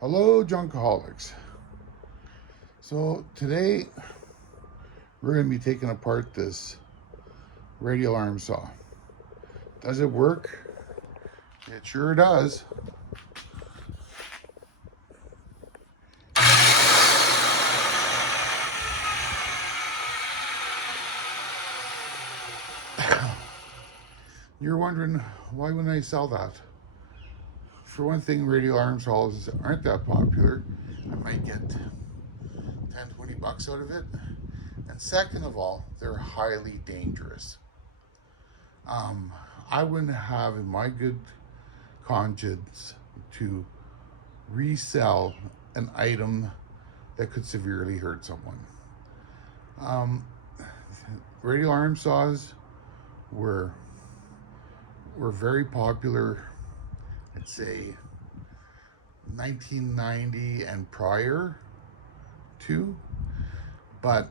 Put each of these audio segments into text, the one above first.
Hello, Junkaholics. So today we're going to be taking apart this radial arm saw. Does it work? It sure does. You're wondering, why wouldn't I sell that? For one thing, radial arm saws aren't that popular. I might get 10-20 bucks out of it. And second of all, they're highly dangerous. I wouldn't have in my good conscience to resell an item that could severely hurt someone. Radial arm saws were very popular, I'd say 1990 and prior to, but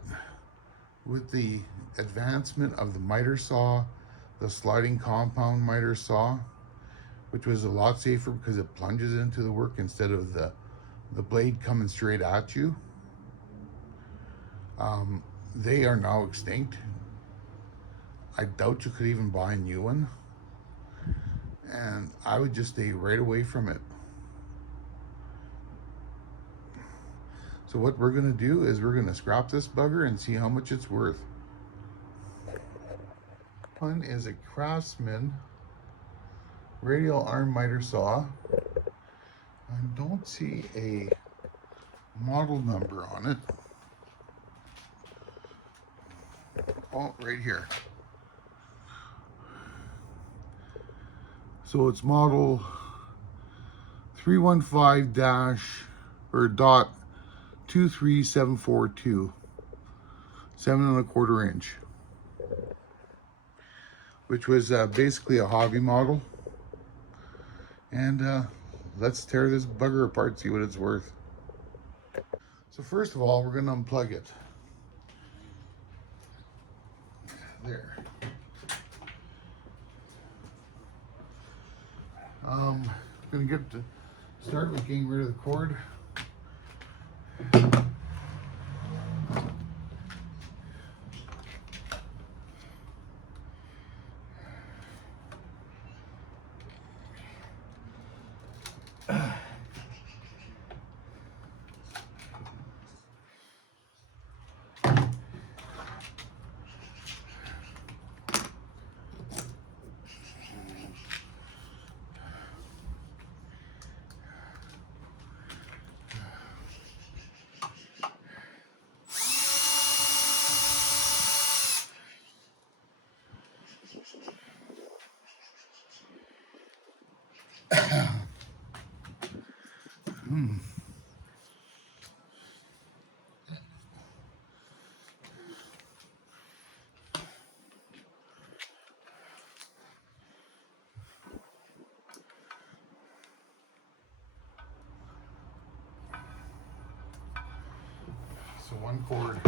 with the advancement of the miter saw, the sliding compound miter saw, which was a lot safer because it plunges into the work instead of the blade coming straight at you. They are now extinct. I doubt you could even buy a new one. And I would just stay right away from it. So what we're gonna do is we're gonna scrap this bugger and see how much it's worth. One is a Craftsman Radial arm miter saw. I don't see a model number on it. Oh, right here. So it's model 315-23742, 7¼ inch, which was basically a hobby model. And let's tear this bugger apart, see what it's worth. So first of all, we're going to unplug it. There. I'm going to start with getting rid of the cord. So one cord.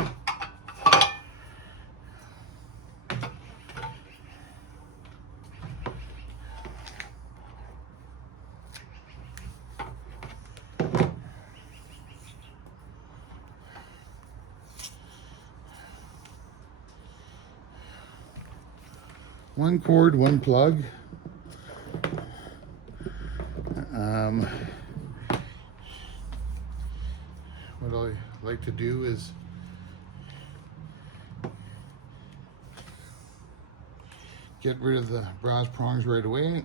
One cord, one plug. What I like to do is get rid of the brass prongs right away.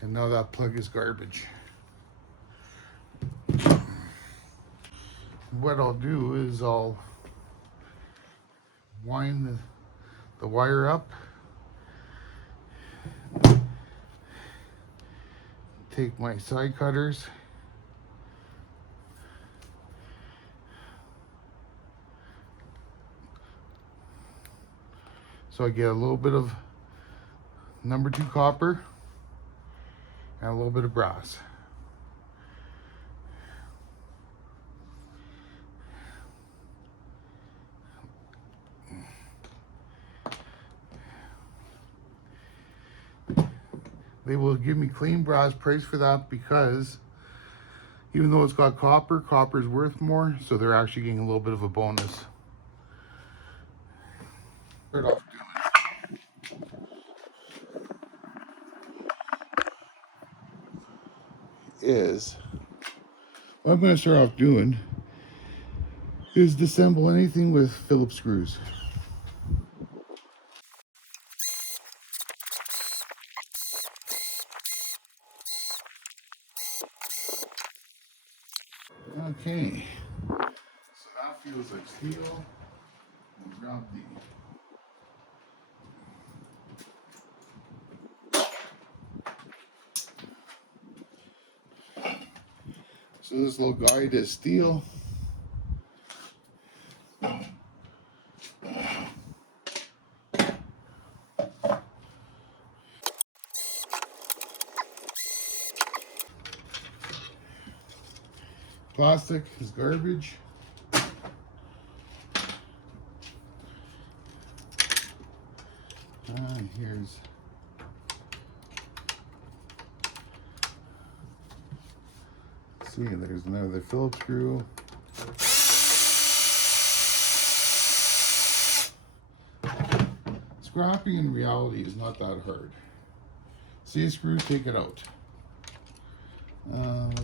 And now that plug is garbage. What I'll do is I'll wind the wire up, take my side cutters, so I get a little bit of number 2 copper and a little bit of brass. They will give me clean brass price for that because even though it's got copper, copper is worth more, so they're actually getting a little bit of a bonus. Start off is what I'm going to start off doing is disassemble anything with Phillips screws. Okay, so that feels like steel. We'll grab the so this little guide is steel. Plastic is garbage. Here's see, there's another Phillips screw. Scrapping in reality is not that hard. See a screw, take it out.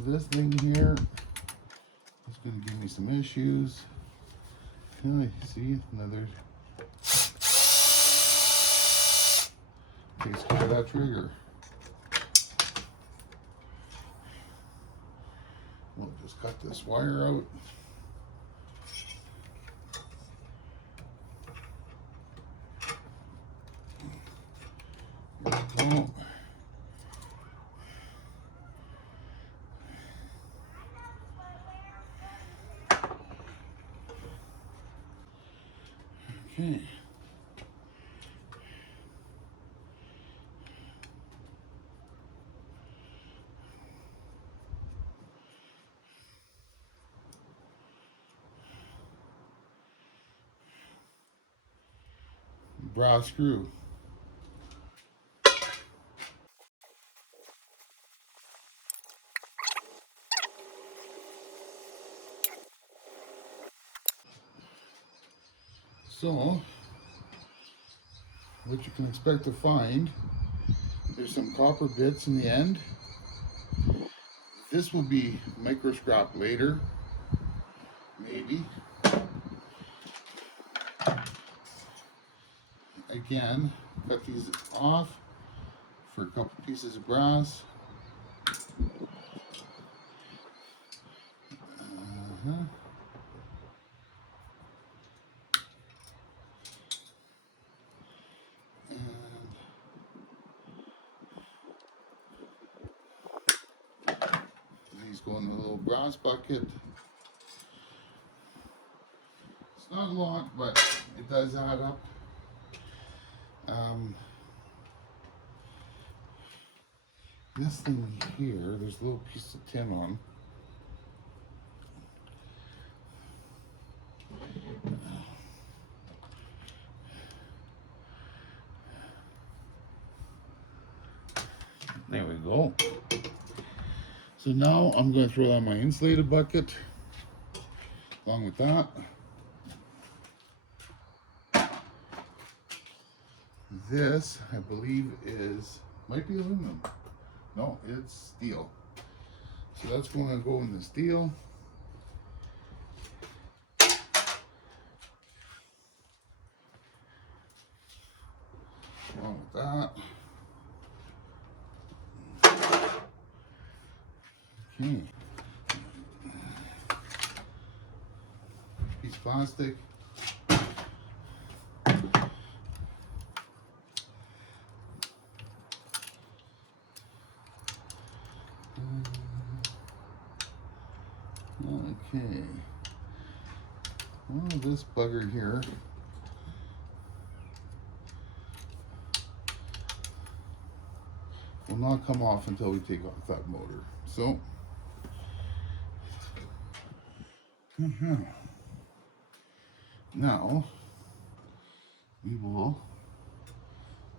This thing here is going to give me some issues. See, another takes care of that trigger. We'll just cut this wire out. There we go. Okay. Brass screw. So, what you can expect to find, there's some copper bits in the end. This will be micro scrap later, maybe. Again, cut these off for a couple pieces of brass. These go in the little brass bucket. It's not a lot, but it does add up. This thing here, there's a little piece of tin on. There we go. So now I'm going to throw on my insulated bucket along with that. This, I believe, might be aluminum. No, it's steel. So that's going to go in the steel. Along with that. Okay. Piece of plastic. Okay. Well, this bugger here will not come off until we take off that motor. So, now we will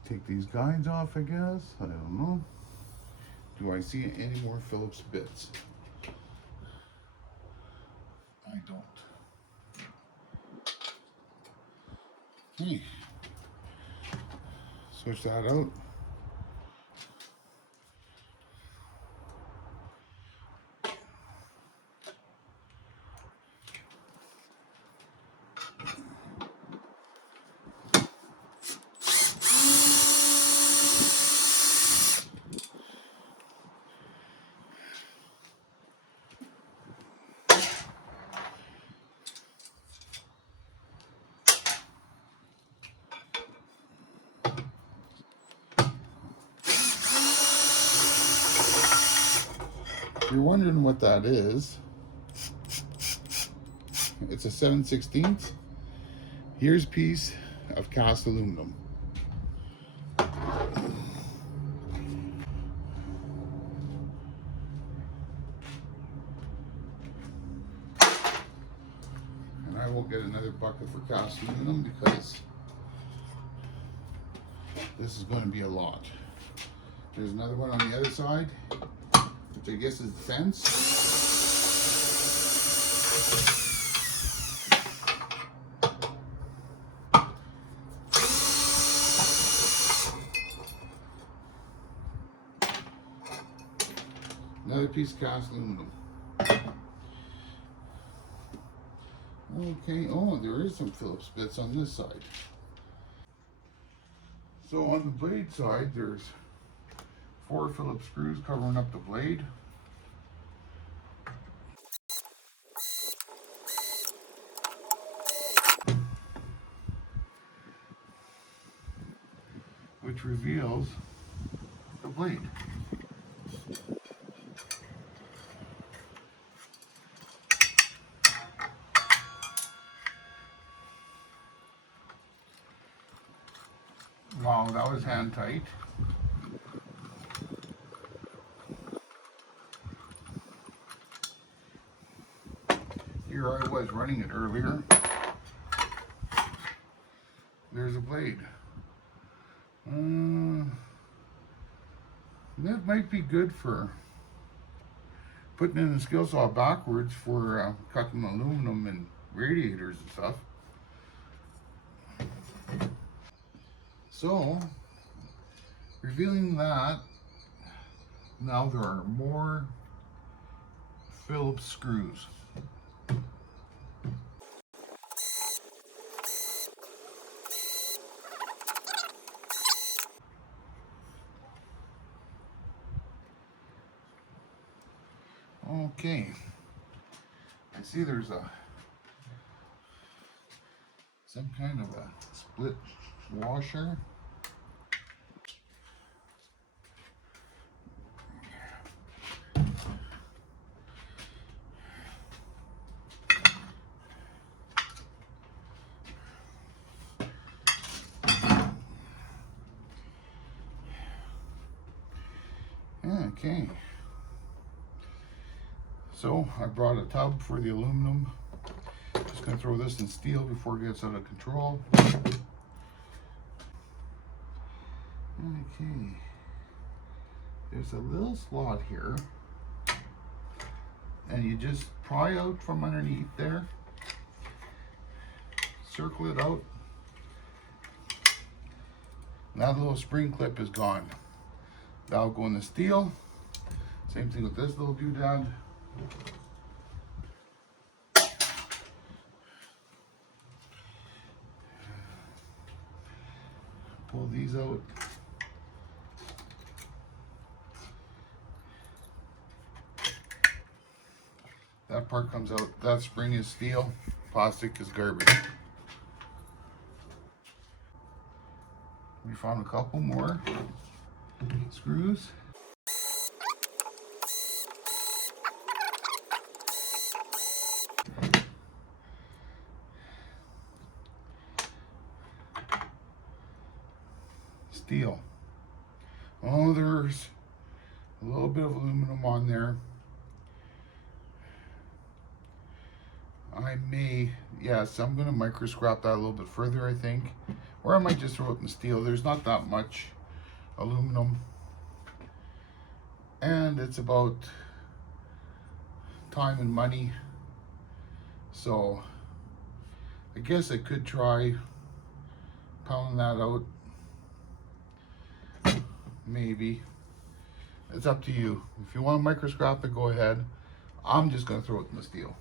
take these guides off, I guess. I don't know. Do I see any more Phillips bits? I don't. Okay. Switch that out. If you're wondering what that is, it's a 7/16. Here's a piece of cast aluminum. And I will get another bucket for cast aluminum because this is going to be a lot. There's another one on the other side, which I guess is the fence. Another piece of cast aluminum. Okay, oh, there is some Phillips bits on this side. So on the blade side, there's 4 Phillips screws covering up the blade. Which reveals the blade. Wow, that was hand tight. Here I was running it earlier. There's a blade. That might be good for putting in the skill saw backwards for cutting aluminum and radiators and stuff. So, revealing that, now there are more Phillips screws. Okay, I see there's some kind of a split washer. Okay, so I brought a tub for the aluminum. Just gonna throw this in steel before it gets out of control. Okay, there's a little slot here, and you just pry out from underneath there, circle it out. That little spring clip is gone. That'll go in the steel. Same thing with this little doodad. Pull these out. That part comes out. That spring is steel. Plastic is garbage. We found a couple more screws. Steel. Oh, there's a little bit of aluminum on there. I may, yes, I'm gonna micro scrap that a little bit further, I think. Or I might just throw it in steel. There's not that much aluminum. and it's about time and money. So I guess I could try pounding that out. Maybe. It's up to you. If you want to microscrap it, go ahead. I'm just going to throw it in the steel.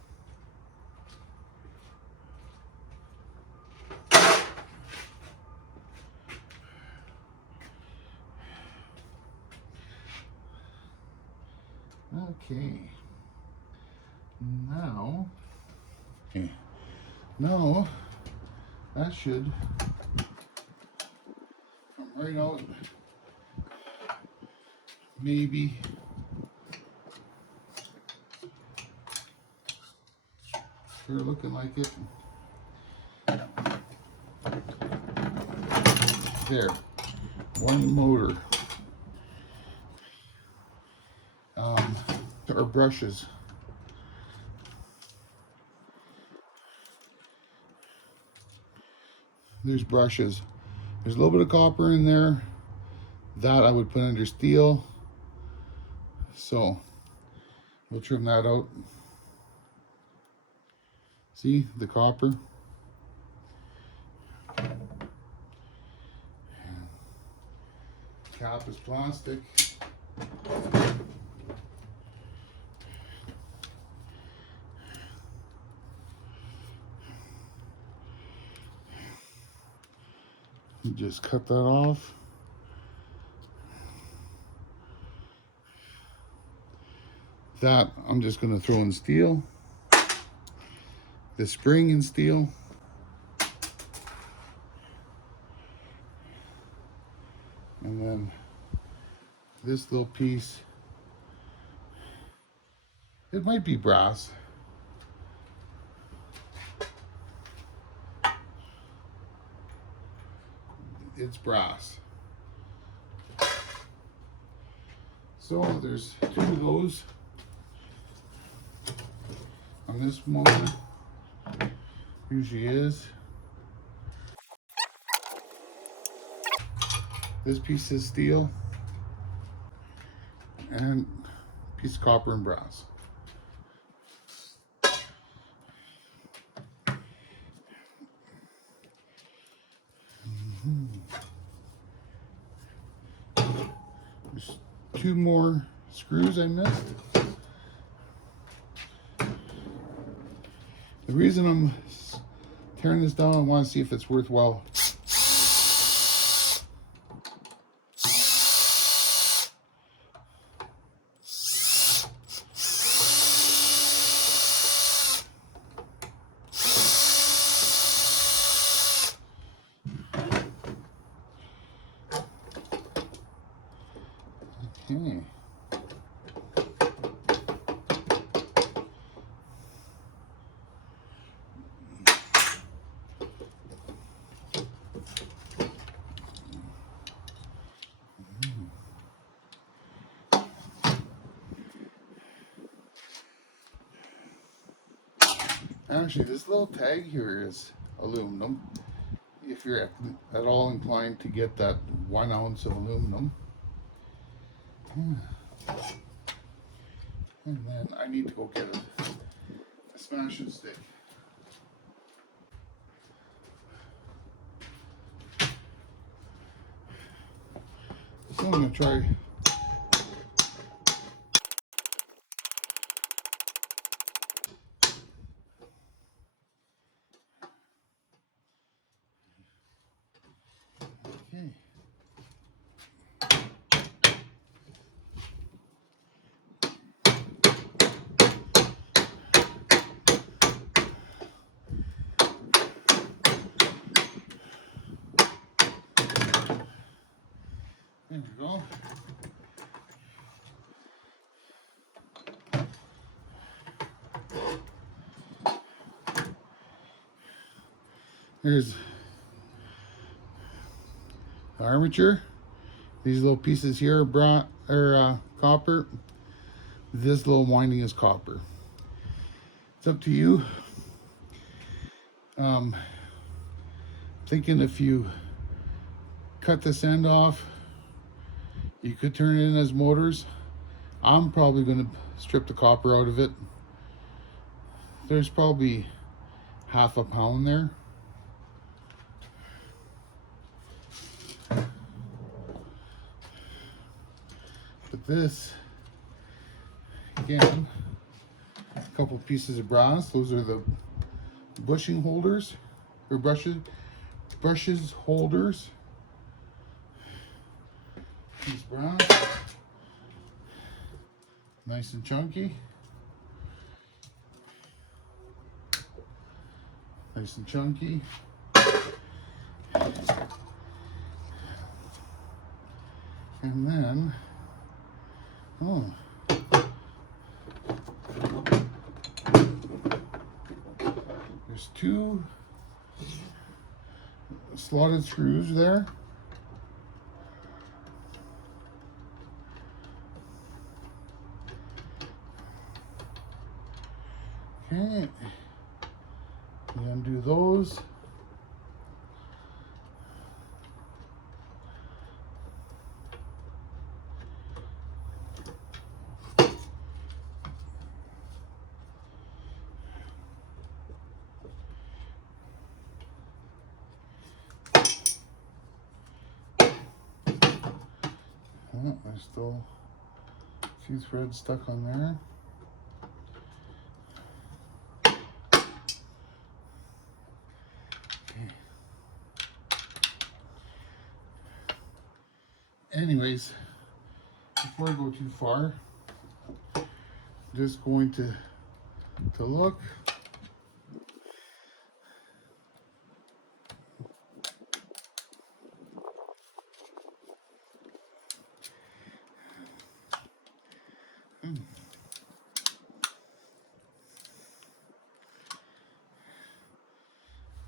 Okay. Now that should come right out. Maybe sure looking like it. There, one motor. Or brushes. There's brushes. There's a little bit of copper in there. That I would put under steel. So we'll trim that out. See the copper? Cap is plastic. You just cut that off. That I'm just going to throw in steel. The spring in steel. And then this little piece, it might be brass. It's brass. So there's two of those on this motor. Usually is. This piece is steel and piece of copper and brass. There's two more screws I missed. The reason I'm tearing this down, I want to see if it's worthwhile. Okay. Actually, this little tag here is aluminum. If you're at all inclined to get that 1 ounce of aluminum. And then I need to go get a smashing stick. So I'm going to try. Okay. There we go. Here's the armature. These little pieces here are copper. This little winding is copper. It's up to you. Thinking if you cut this end off, you could turn it in as motors. I'm probably going to strip the copper out of it. There's probably half a pound there. But this, again, a couple pieces of brass. Those are the bushing holders, or brushes holders. Piece of brass, nice and chunky. Nice and chunky. And then, oh, there's two slotted screws there. Okay, you undo those. Oh, there's still a few threads stuck on there. Anyways, before I go too far, I'm just going to look.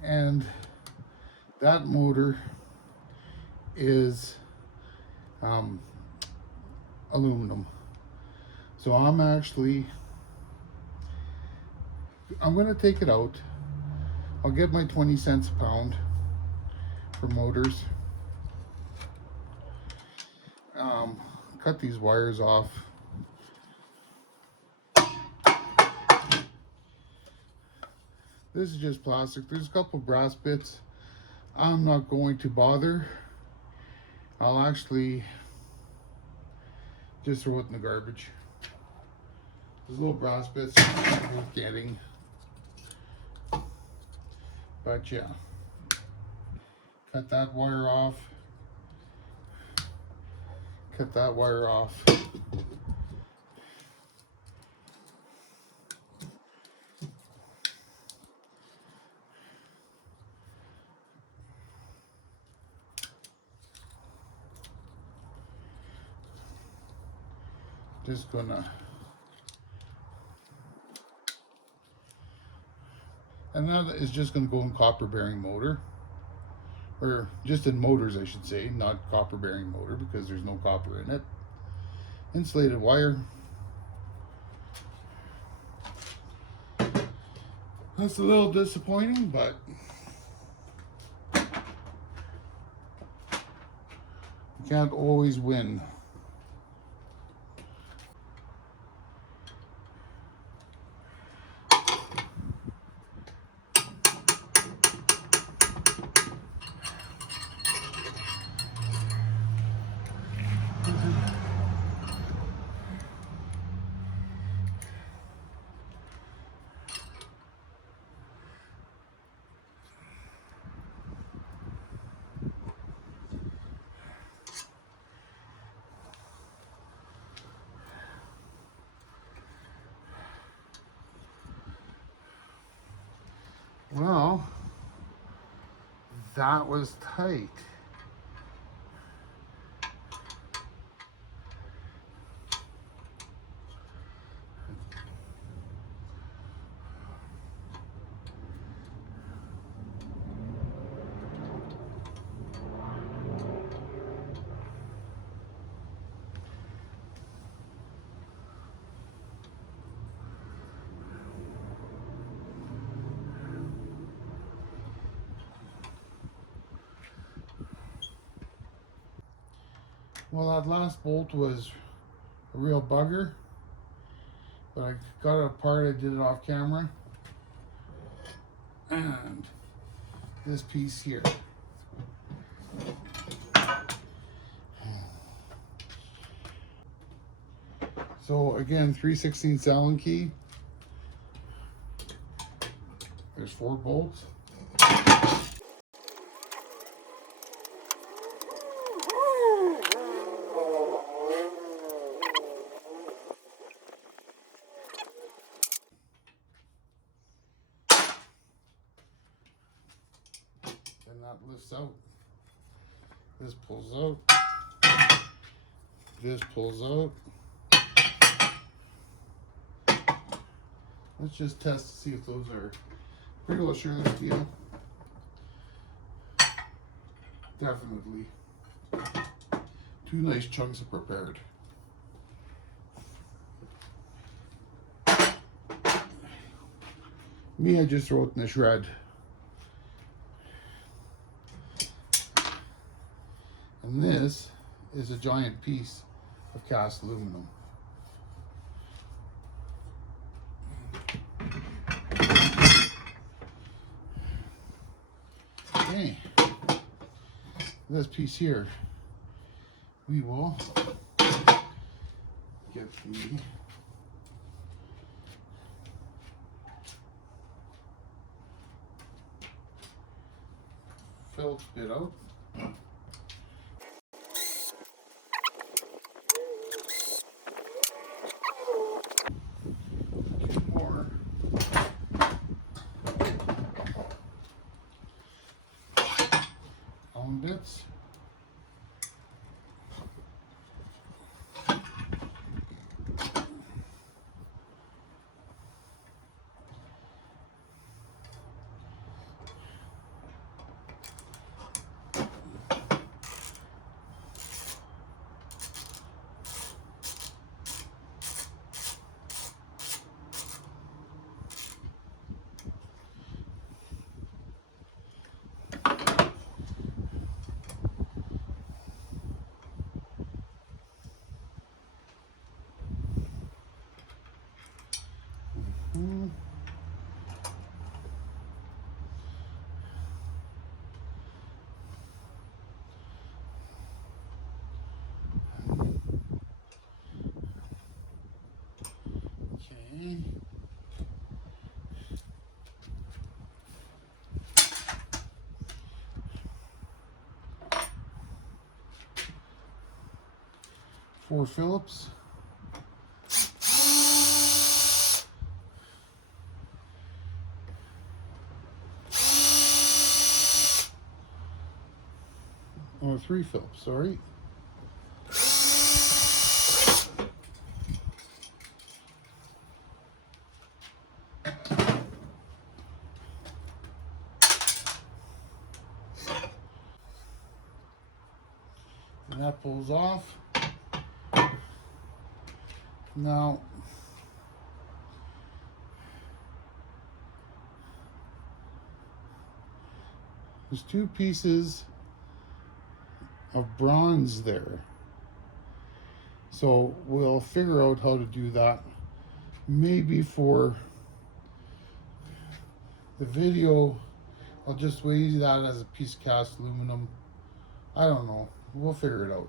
And that motor is aluminum. So I'm going to take it out. I'll get my 20 cents a pound for motors. Cut these wires off. This is just plastic. There's a couple brass bits. I'm not going to bother. I'll actually just throw it in the garbage. Those little brass bits are worth getting. But yeah, cut that wire off. Cut that wire off. Just gonna, and that is just gonna go in copper bearing motor, or just in motors I should say, not copper bearing motor because there's no copper in it. Insulated wire. That's a little disappointing, but you can't always win. Well, that was tight. Well, that last bolt was a real bugger, but I got it apart. I did it off camera. And this piece here. So again, 3/16 Allen key. There's 4 bolts. And that lifts out. This pulls out. This pulls out. Let's just test to see if those are pretty well sure they're steel. Definitely. 2 nice chunks are prepared. Me, I just throw it in the shred. And this is a giant piece of cast aluminum. Okay, this piece here, we will get the Phillips bit out. Two more. Allen bits. Okay. 4 Phillips. Oh, 3 Phillips, sorry. And that pulls off. Now, there's 2 pieces of bronze there. So we'll figure out how to do that. Maybe for the video, I'll just weigh that as a piece of cast aluminum. I don't know. We'll figure it out.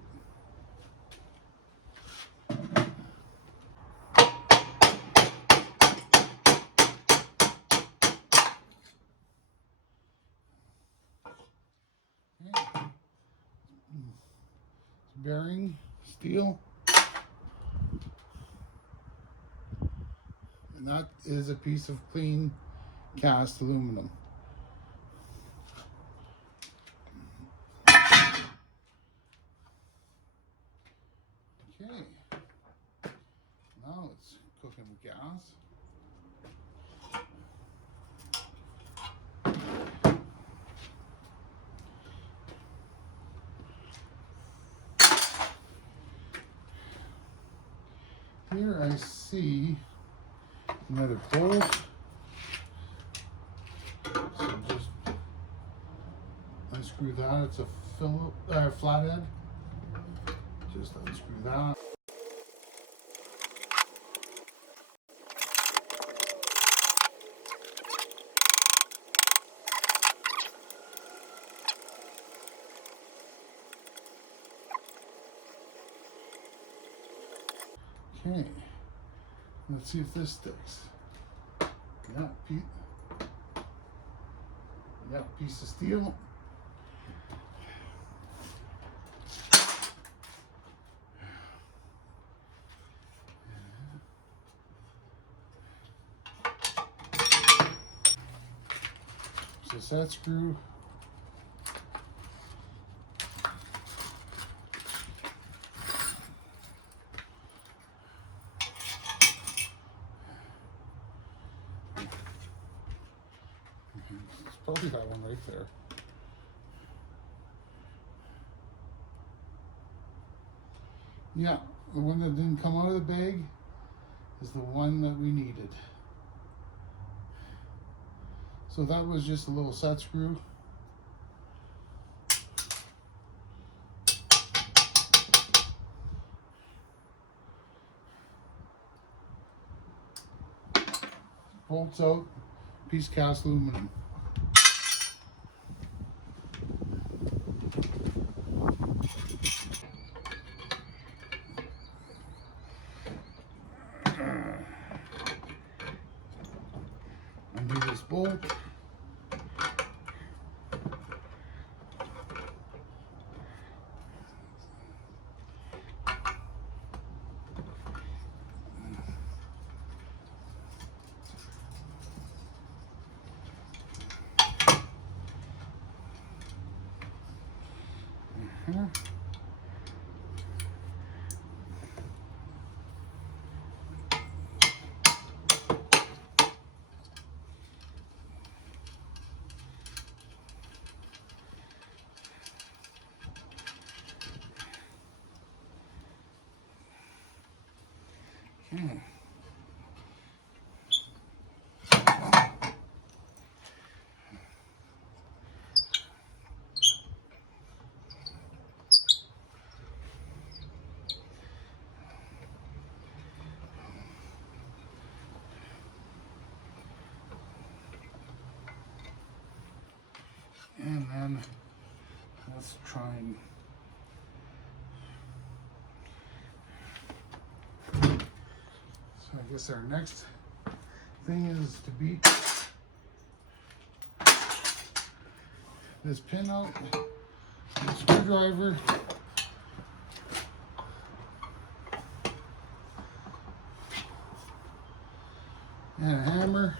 Okay. Bearing, steel. And that is a piece of clean cast aluminum. Okay, now it's cooking with gas. Here I see another bolt. So just unscrew that. It's a flathead. Just unscrew that. Okay, let's see if this sticks. Yeah, piece of steel. Just that screw. It's probably that one right there. Yeah, the one that didn't come out of the bag is the one that we needed. So that was just a little set screw. Bolts out, piece cast aluminum. Undo this bolt. And then let's try and so I guess our next thing is to beat this pin out with a screwdriver. And a hammer.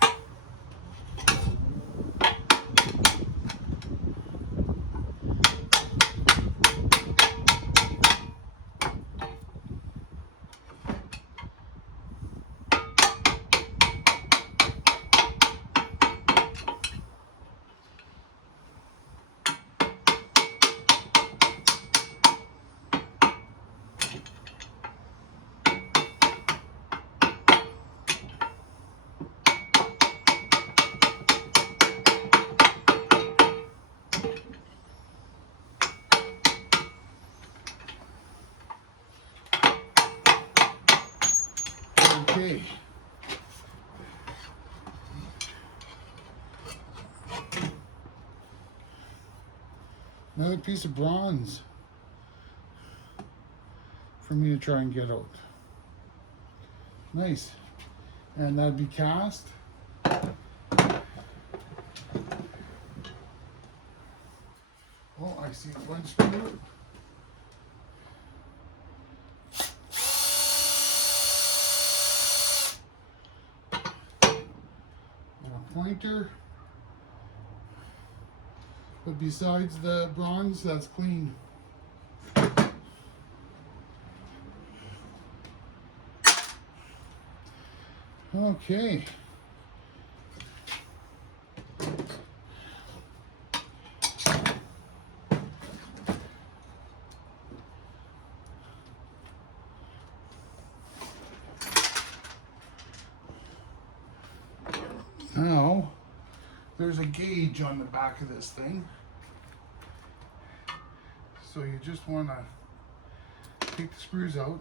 Okay. Another piece of bronze for me to try and get out. Nice. And that'd be cast. Oh, I see one screw. And a pointer. But besides the bronze, that's clean. Okay. Now, there's a gauge on the back of this thing. So you just want to take the screws out.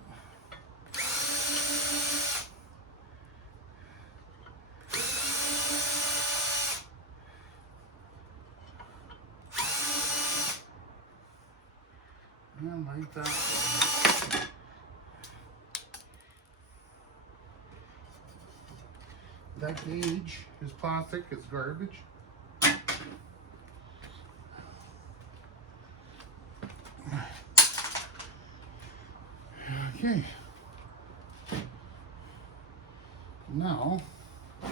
And like that. that gauge is plastic, it's garbage. Okay. Now, the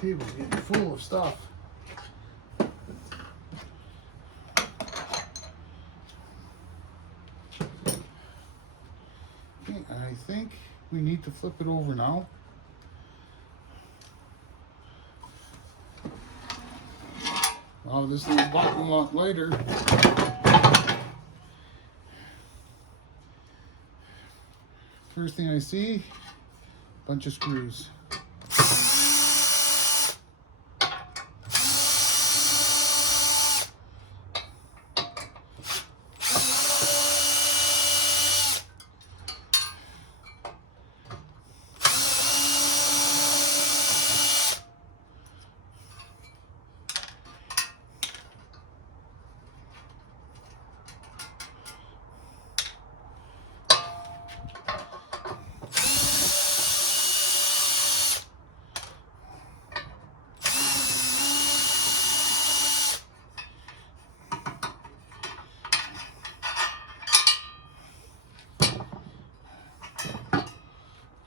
table's getting full of stuff. Okay, I think we need to flip it over now. Oh, this thing's gotten a lot lighter. First thing I see, bunch of screws.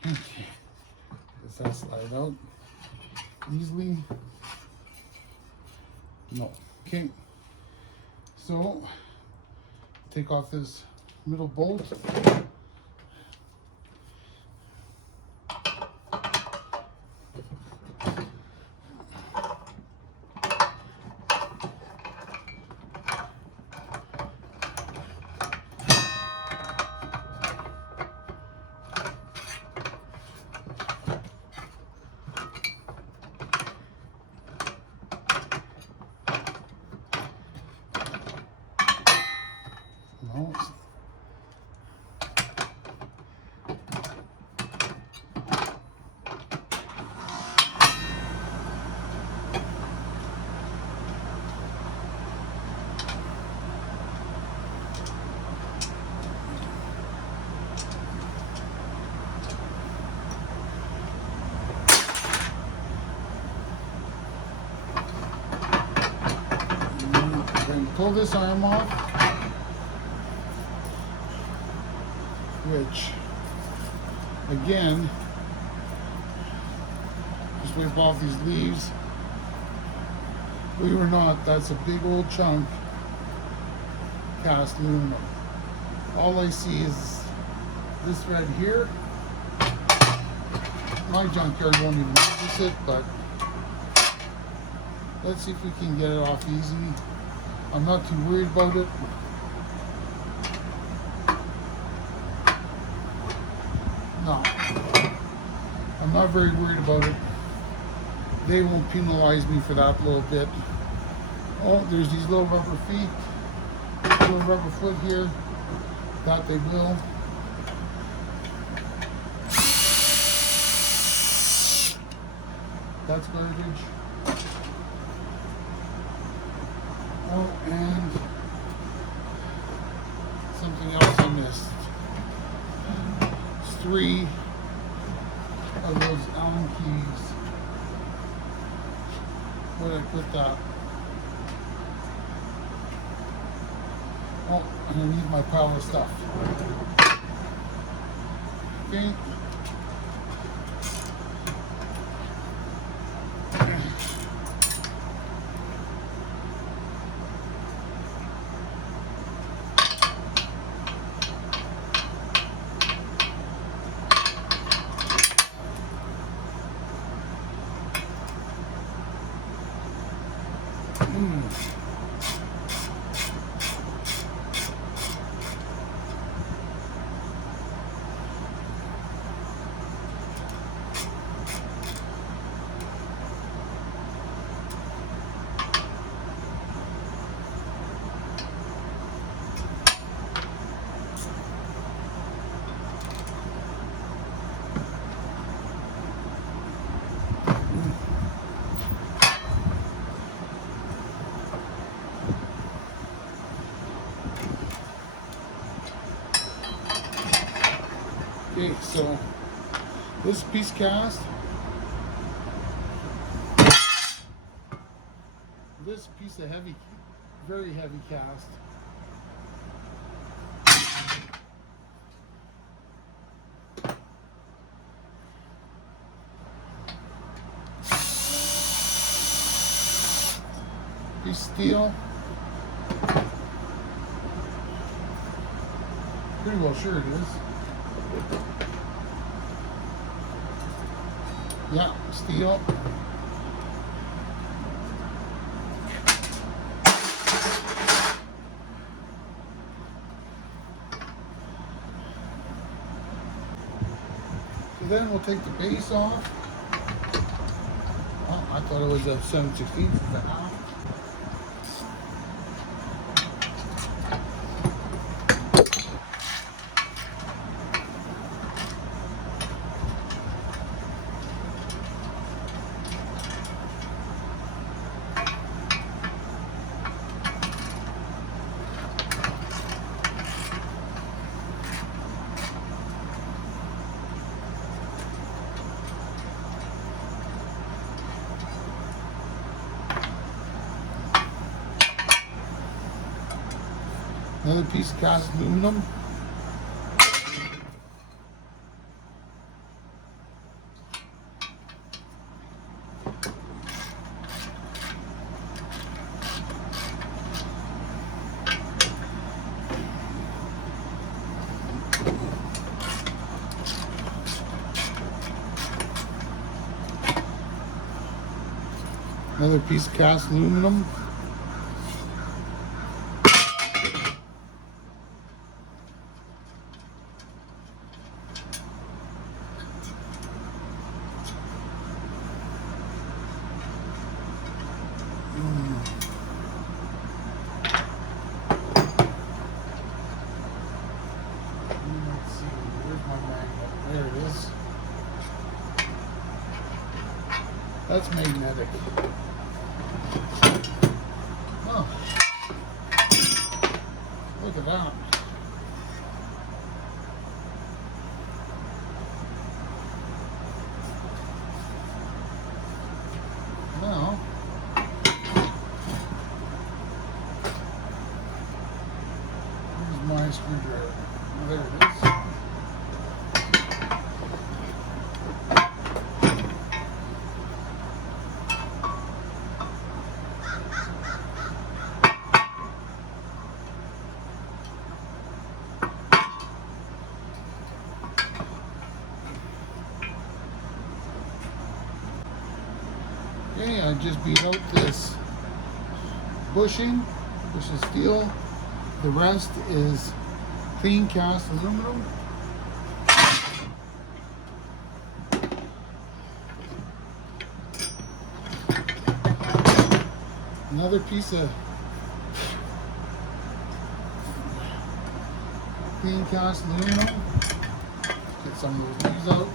Okay, does that slide out easily? No. Okay, so take off this middle bolt. No, then pull this arm off, which again, just wipe off these leaves. Believe it or not, that's a big old chunk cast aluminum. All I see is this thread here. My junkyard won't even notice it, but let's see if we can get it off easy. I'm not too worried about it. No, I'm not very worried about it. They won't penalize me for that little bit. Oh, there's these little rubber feet, little rubber foot here. That they will. That's garbage. Oh, and something else I missed. It's 3 of those Allen keys. Where did I put that? Oh, underneath my pile of stuff. Okay. Okay, so this piece cast This piece of heavy, very heavy cast. Piece of steel. Pretty well sure it is. Yeah, steel. So then we'll take the base off. Oh, I thought it was a 7/16 for the half. Another piece of cast aluminum. Another piece of cast aluminum. Let's see, where's my magnet? There it is. That's magnetic. Oh, look at that. Now, here's my screwdriver. There it is. Okay, I just beat out this bushing, which is steel. The rest is clean cast aluminum. Another piece of clean cast aluminum. Get some of those leaves out.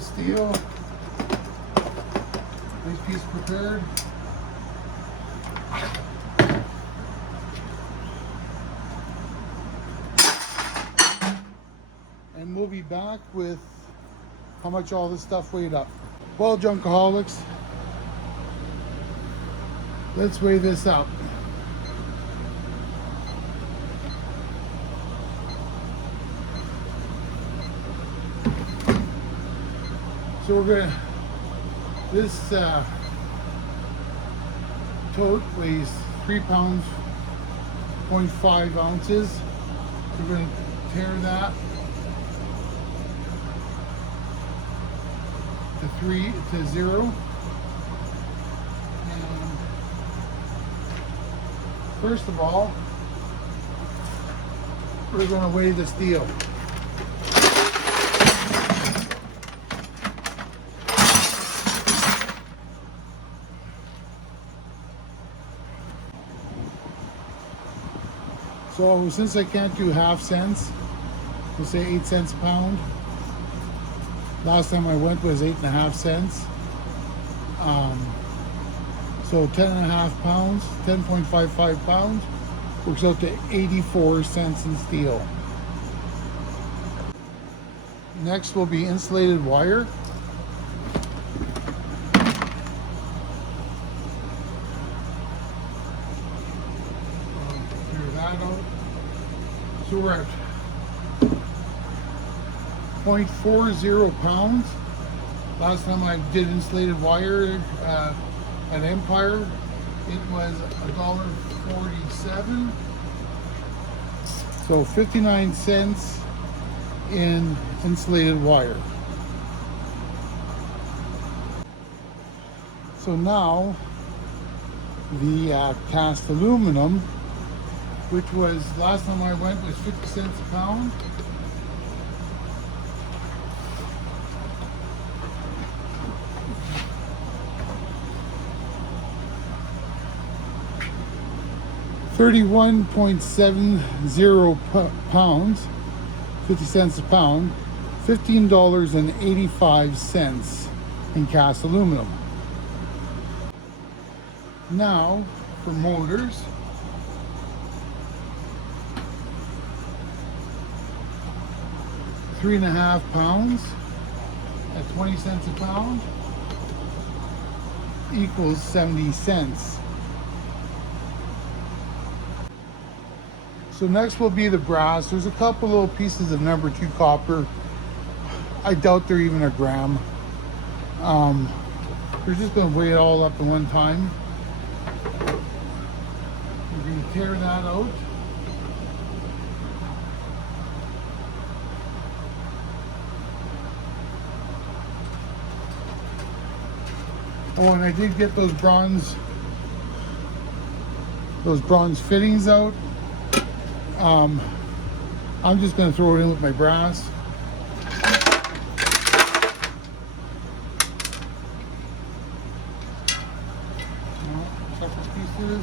Steel. Nice piece prepared. And we'll be back with how much all this stuff weighed up. Well, Junkaholics, let's weigh this up. So we're gonna, this tote weighs 3 pounds, 0.5 ounces. We're gonna tear that to 0. And first of all, we're gonna weigh the steel. So since I can't do half cents, we'll say 8 cents a pound. Last time I went was 8.5 cents. So 10.5 pounds, 10.55 pounds, works out to 84 cents in steel. Next will be insulated wire. Clear that out. So we're at 0.40 pounds. Last time I did insulated wire at Empire, it was $1.47. So 59 cents in insulated wire. So now the cast aluminum, which was last time I went was 50 cents a pound. $31.70 pounds, 50 cents a pound, $15.85 in cast aluminum. Now for motors. $3.5 pounds at 20 cents a pound equals 70 cents. So next will be the brass. There's a couple little pieces of number 2 copper. I doubt they're even a gram. We're just going to weigh it all up at one time. We're going to tear that out. Oh, and I did get those bronze fittings out. I'm just going to throw it in with my brass. Couple pieces.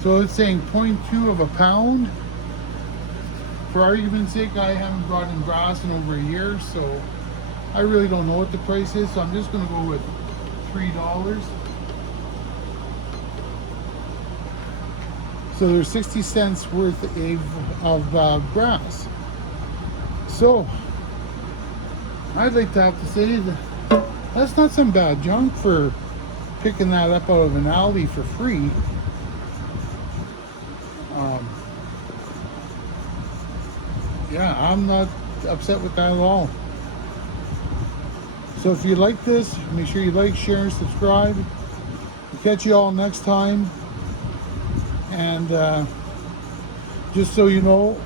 So it's saying 0.2 of a pound. For argument's sake, I haven't brought in brass in over a year, so I really don't know what the price is, so I'm just going to go with $3. So there's 60 cents worth of brass. So I'd like to have to say that that's not some bad junk for picking that up out of an alley for free. Yeah, I'm not upset with that at all. So if you like this, make sure you like, share, and subscribe. We'll catch you all next time. And just so you know,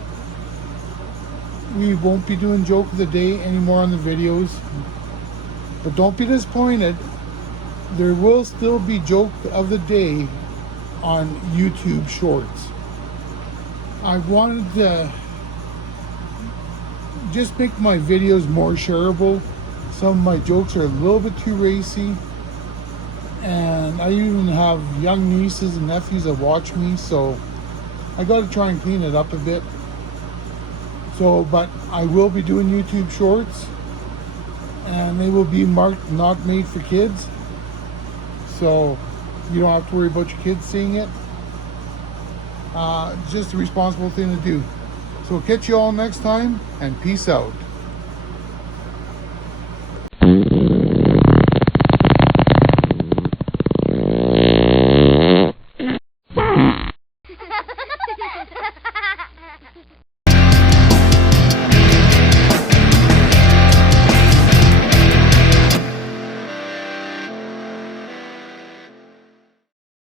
we won't be doing joke of the day anymore on the videos. But don't be disappointed. There will still be joke of the day on YouTube Shorts. I wanted to just make my videos more shareable. Some of my jokes are a little bit too racy, and I even have young nieces and nephews that watch me, so I got to try and clean it up a bit. So, but I will be doing YouTube Shorts, and they will be marked not made for kids, so you don't have to worry about your kids seeing it. Just a responsible thing to do. So we'll catch you all next time, and peace out.